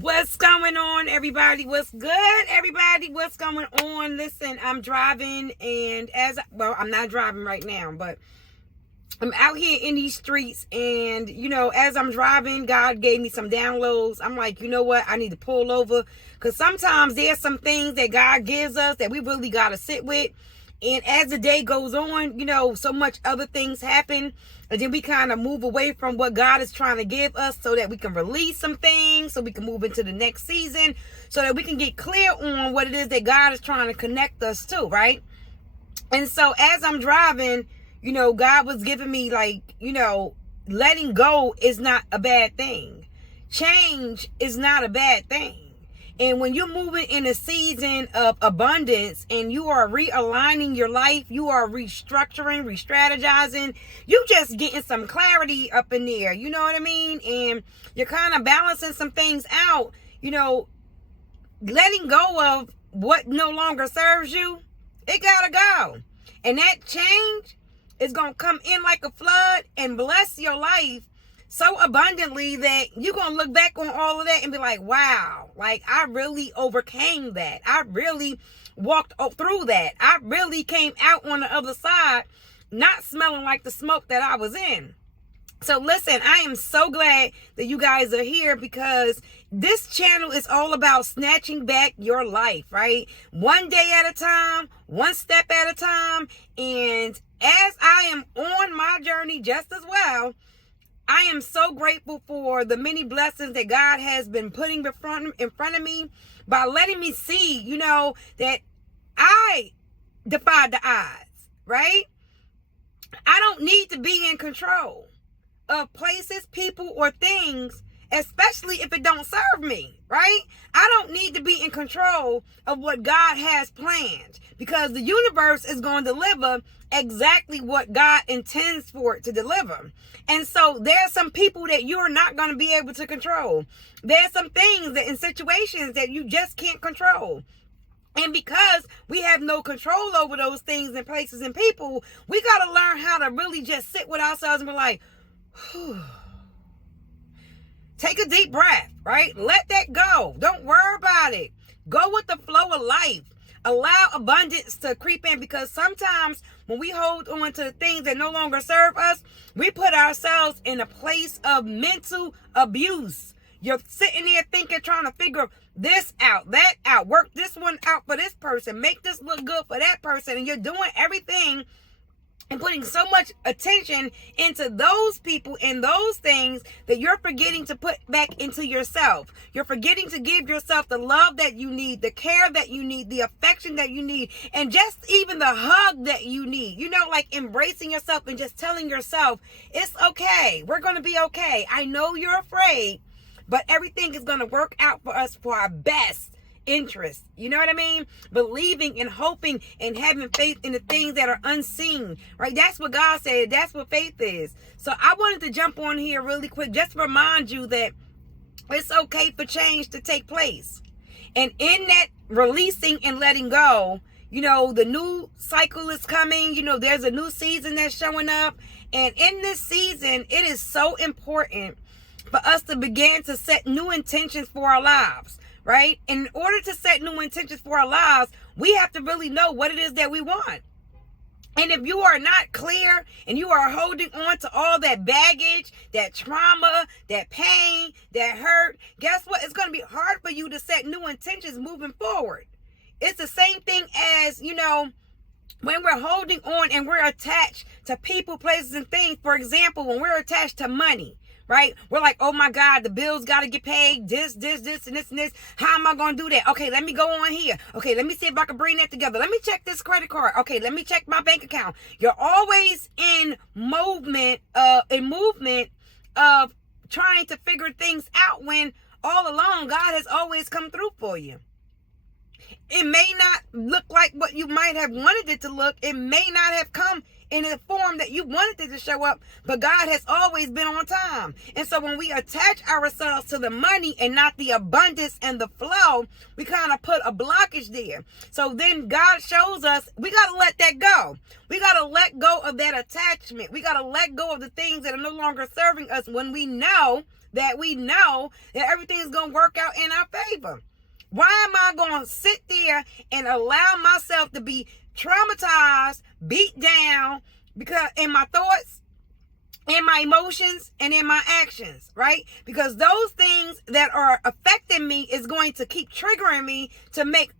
What's going on, everybody? What's good, everybody? What's going on? Listen, I'm driving, and I'm not driving right now, but I'm out here in these streets, and as I'm driving, God gave me some downloads. I'm like, you know what? I need to pull over, because sometimes there's some things that God gives us that we really got to sit with. And as the day goes on, so much other things happen. And then we kind of move away from what God is trying to give us so that we can release some things, so we can move into the next season, so that we can get clear on what it is that God is trying to connect us to, right? And so as I'm driving, God was giving me letting go is not a bad thing. Change is not a bad thing. And when you're moving in a season of abundance and you are realigning your life, you are restructuring, re-strategizing, you just getting some clarity up in there. You know what I mean? And you're kind of balancing some things out, letting go of what no longer serves you. It gotta go. And that change is going to come in like a flood and bless your life so abundantly that you're going to look back on all of that and be like, wow, I really overcame that. I really walked through that. I really came out on the other side, not smelling like the smoke that I was in. So listen, I am so glad that you guys are here, because this channel is all about snatching back your life, right? One day at a time, one step at a time. And as I am on my journey just as well, I am so grateful for the many blessings that God has been putting in front of me by letting me see, that I defied the odds, right? I don't need to be in control of places, people, or things, especially if it don't serve me, right? I don't need to be in control of what God has planned, because the universe is going to deliver exactly what God intends for it to deliver. And so there's some people that you're not going to be able to control. There's some things that in situations that you just can't control. And because we have no control over those things and places and people, we got to learn how to really just sit with ourselves and be like, whew. Take a deep breath, right? Let that go. Don't worry about it. Go with the flow of life. Allow abundance to creep in, because sometimes when we hold on to things that no longer serve us, we put ourselves in a place of mental abuse. You're sitting there thinking, trying to figure this out, that out, work this one out for this person, make this look good for that person, and you're doing everything and putting so much attention into those people and those things that you're forgetting to put back into yourself. You're forgetting to give yourself the love that you need, the care that you need, the affection that you need, and just even the hug that you need. Like embracing yourself and just telling yourself, it's okay. We're going to be okay. I know you're afraid, but everything is going to work out for us for our best interest. You know what I mean? Believing and hoping and having faith in the things that are unseen, right? That's what God said. That's what faith is. So I wanted to jump on here really quick just to remind you that it's okay for change to take place. And in that releasing and letting go, the new cycle is coming. There's a new season that's showing up. And in this season, it is so important for us to begin to set new intentions for our lives. Right? In order to set new intentions for our lives, we have to really know what it is that we want. And if you are not clear and you are holding on to all that baggage, that trauma, that pain, that hurt, guess what? It's going to be hard for you to set new intentions moving forward. It's the same thing as, when we're holding on and we're attached to people, places, and things. For example, when we're attached to money. Right? We're like, oh my God, the bills got to get paid. This, and this, and this. How am I going to do that? Okay, let me go on here. Okay, let me see if I can bring that together. Let me check this credit card. Okay, let me check my bank account. You're always in movement of trying to figure things out, when all along God has always come through for you. It may not look like what you might have wanted it to look. It may not have come in the form that you wanted it to show up, but God has always been on time. And so when we attach ourselves to the money and not the abundance and the flow, we kind of put a blockage there. So then God shows us we got to let that go. We got to let go of that attachment. We got to let go of the things that are no longer serving us when we know that everything is going to work out in our favor. Why am I going to sit there and allow myself to be traumatized, beat down, because in my thoughts, in my emotions, and in my actions, right? Because those things that are affecting me is going to keep triggering me to make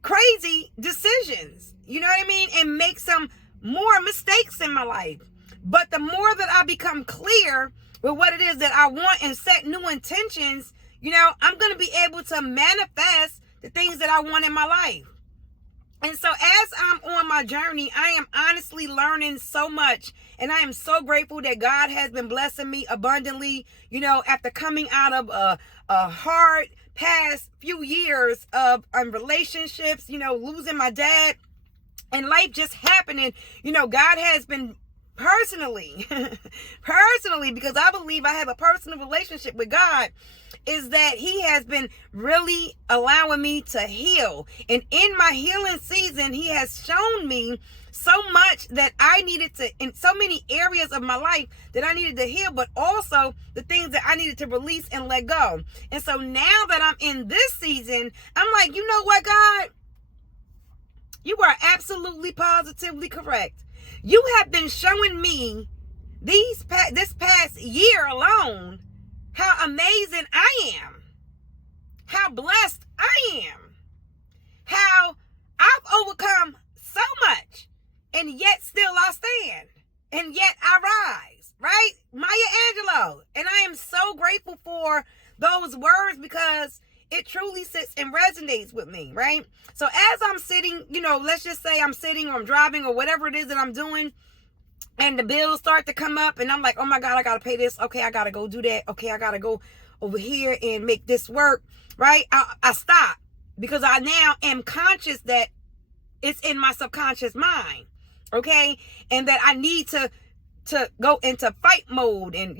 crazy decisions. You know what I mean? And make some more mistakes in my life. But the more that I become clear with what it is that I want and set new intentions, I'm going to be able to manifest the things that I want in my life. And so as I'm on my journey, I am honestly learning so much. And I am so grateful that God has been blessing me abundantly, after coming out of a hard past few years of relationships, losing my dad and life just happening. God has been personally, because I believe I have a personal relationship with God, is that he has been really allowing me to heal. And in my healing season, he has shown me so much that I needed to, in so many areas of my life that I needed to heal, but also the things that I needed to release and let go. And so now that I'm in this season, I'm like, you know what, God? You are absolutely positively correct. You have been showing me this past year alone how amazing I am, how blessed I am, how I've overcome so much, and yet still I stand, and yet I rise, right? Maya Angelou. And I am so grateful for those words because it truly sits and resonates with me, right? So as I'm sitting, let's just say I'm sitting or I'm driving or whatever it is that I'm doing, and the bills start to come up and I'm like, oh my God, I got to pay this. Okay, I got to go do that. Okay, I got to go over here and make this work, right? I stop because I now am conscious that it's in my subconscious mind, okay? And that I need to go into fight mode and,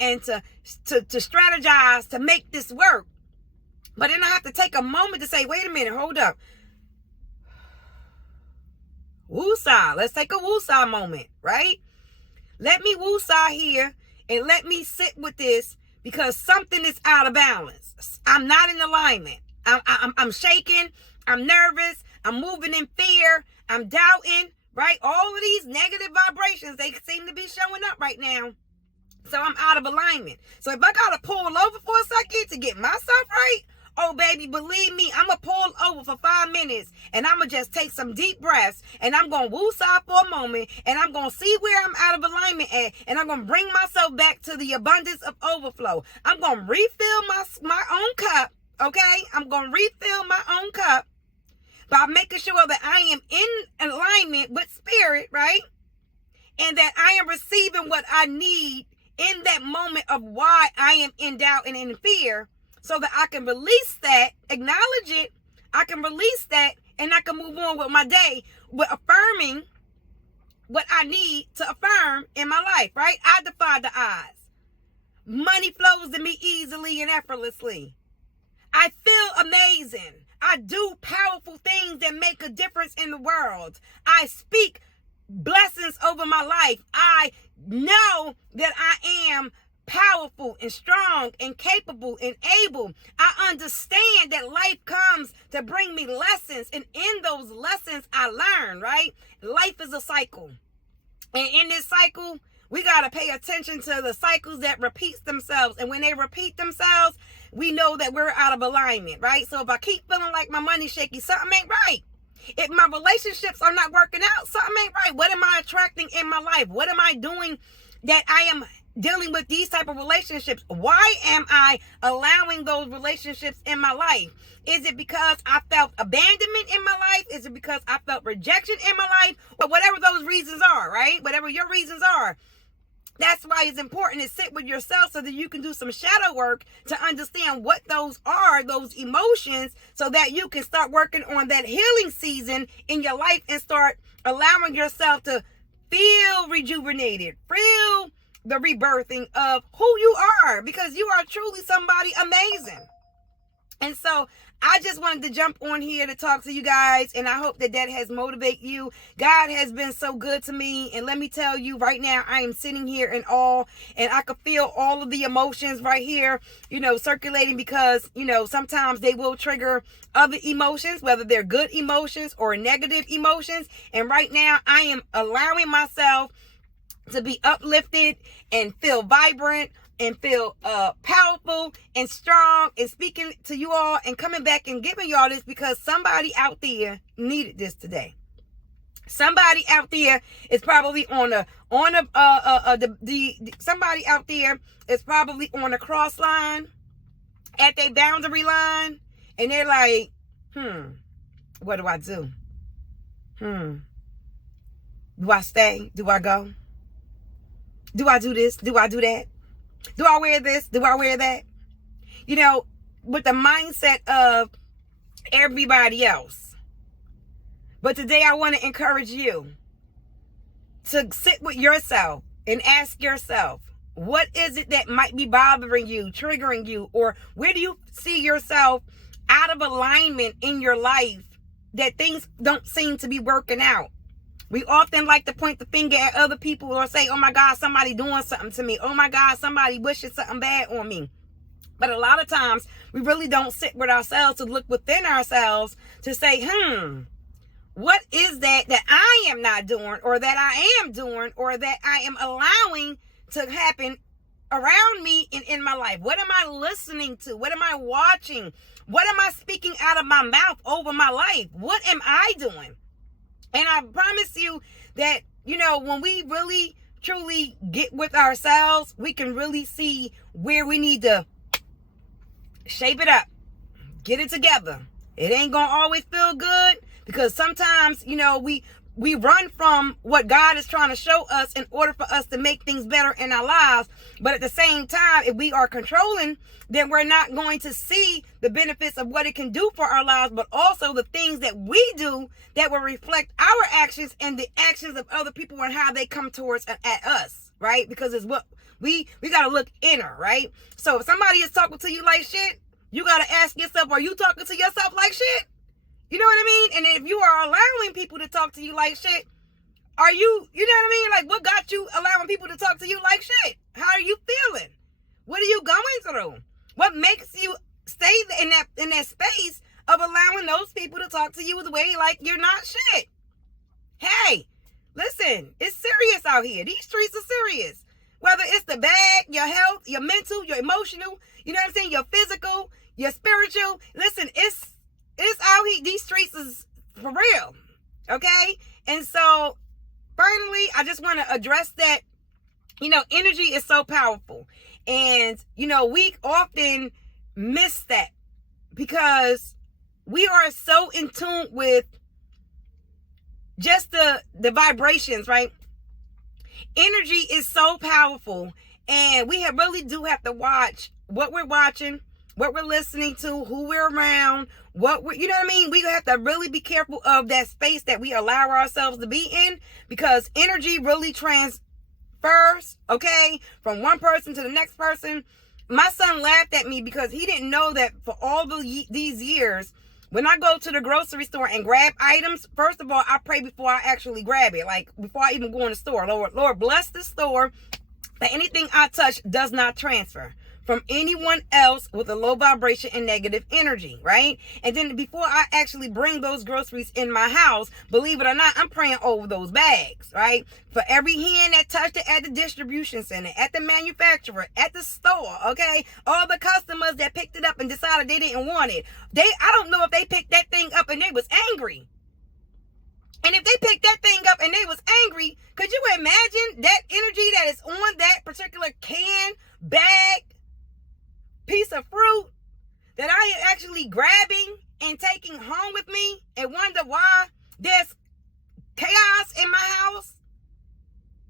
and to strategize to make this work. But then I have to take a moment to say, wait a minute, hold up. Woosah. Let's take a woosah moment, right? Let me woosah here and let me sit with this because something is out of balance. I'm not in alignment. I'm shaking. I'm nervous. I'm moving in fear. I'm doubting, right? All of these negative vibrations, they seem to be showing up right now. So I'm out of alignment. So if I got to pull over for a second to get myself right, oh, baby, believe me, I'm going to pull over for 5 minutes and I'm going to just take some deep breaths and I'm going to woosah for a moment and I'm going to see where I'm out of alignment at and I'm going to bring myself back to the abundance of overflow. I'm going to refill my own cup, okay? I'm going to refill my own cup by making sure that I am in alignment with spirit, right? And that I am receiving what I need in that moment of why I am in doubt and in fear. So that I can release that, acknowledge it, I can release that, and I can move on with my day with affirming what I need to affirm in my life, right? I defy the odds. Money flows to me easily and effortlessly. I feel amazing. I do powerful things that make a difference in the world. I speak blessings over my life. I know that I am powerful and strong and capable and able. I understand that life comes to bring me lessons, and in those lessons I learn, right? Life is a cycle, and in this cycle we got to pay attention to the cycles that repeat themselves, and when they repeat themselves we know that we're out of alignment, right? So if I keep feeling like my money's shaky, something ain't right. If my relationships are not working out, something ain't right. What am I attracting in my life? What am I doing that I am dealing with these type of relationships? Why am I allowing those relationships in my life? Is it because I felt abandonment in my life? Is it because I felt rejection in my life? Or whatever those reasons are, right? Whatever your reasons are. That's why it's important to sit with yourself so that you can do some shadow work to understand what those are, those emotions, so that you can start working on that healing season in your life and start allowing yourself to feel rejuvenated, feel the rebirthing of who you are, because you are truly somebody amazing. And so I just wanted to jump on here to talk to you guys, and I hope that that has motivated you. God has been so good to me, and let me tell you right now, I am sitting here in awe, and I could feel all of the emotions right here, circulating, because, sometimes they will trigger other emotions, whether they're good emotions or negative emotions. And right now, I am allowing myself to be uplifted and feel vibrant and feel powerful and strong, and speaking to you all and coming back and giving y'all this because somebody out there needed this today. Somebody out there is probably somebody out there is probably on a cross line at their boundary line, and they're like, what do I do? Do I stay? Do I go? Do I do this? Do I do that? Do I wear this? Do I wear that? With the mindset of everybody else. But today I want to encourage you to sit with yourself and ask yourself, what is it that might be bothering you, triggering you, or where do you see yourself out of alignment in your life that things don't seem to be working out? We often like to point the finger at other people or say, oh my God, somebody doing something to me. Oh my God, somebody wishing something bad on me. But a lot of times we really don't sit with ourselves to look within ourselves to say, what is that I am not doing, or that I am doing, or that I am allowing to happen around me and in my life? What am I listening to? What am I watching? What am I speaking out of my mouth over my life? What am I doing? And I promise you that, when we really, truly get with ourselves, we can really see where we need to shape it up, get it together. It ain't going to always feel good, because sometimes, we run from what God is trying to show us in order for us to make things better in our lives. But at the same time, if we are controlling, then we're not going to see the benefits of what it can do for our lives, but also the things that we do that will reflect our actions and the actions of other people and how they come towards at us, right? Because it's what we got to look inner, right? So if somebody is talking to you like shit, you got to ask yourself, are you talking to yourself like shit? You know what I mean? And if you are allowing people to talk to you like shit, are you know what I mean? Like, what got you allowing people to talk to you like shit? How are you feeling? What are you going through? What makes you stay in that space of allowing those people to talk to you the way like you're not shit? Hey, listen, it's serious out here. These streets are serious. Whether it's the bag, your health, your mental, your emotional, your physical, your spiritual. Listen, it's out here. These streets is for real. Okay? And so, finally, I just want to address that, energy is so powerful. And, we often miss that because we are so in tune with just the vibrations, right? Energy is so powerful, and we really do have to watch what we're watching, what we're listening to, who we're around, you know what I mean? We have to really be careful of that space that we allow ourselves to be in, because energy really transfers, okay, from one person to the next person. My son laughed at me because he didn't know that for all these years, when I go to the grocery store and grab items, first of all, I pray before I actually grab it. Like, before I even go in the store, Lord, bless the store that anything I touch does not transfer from anyone else with a low vibration and negative energy, right? And then before I actually bring those groceries in my house, believe it or not, I'm praying over those bags, right? For every hand that touched it at the distribution center, at the manufacturer, at the store, okay? All the customers that picked it up and decided they didn't want it. I don't know if they picked that thing up and they was angry. And if they picked that thing up and they was angry, could you imagine that energy that is on that particular can, bag, piece of fruit that I am actually grabbing and taking home with me, and wonder why there's chaos in my house,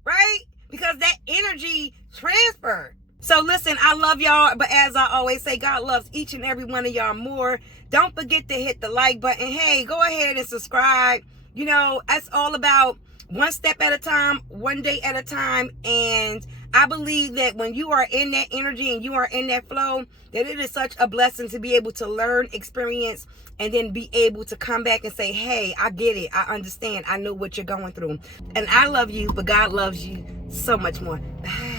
right? because that energy transferred. So listen, I love y'all, but as I always say, God loves each and every one of y'all more. Don't forget to hit the like button. Hey, go ahead and subscribe. You know, it's all about one step at a time, one day at a time. And I believe that when you are in that energy and you are in that flow, that it is such a blessing to be able to learn, experience, and then be able to come back and say, hey, I get it. I understand. I know what you're going through. And I love you, but God loves you so much more. Bye.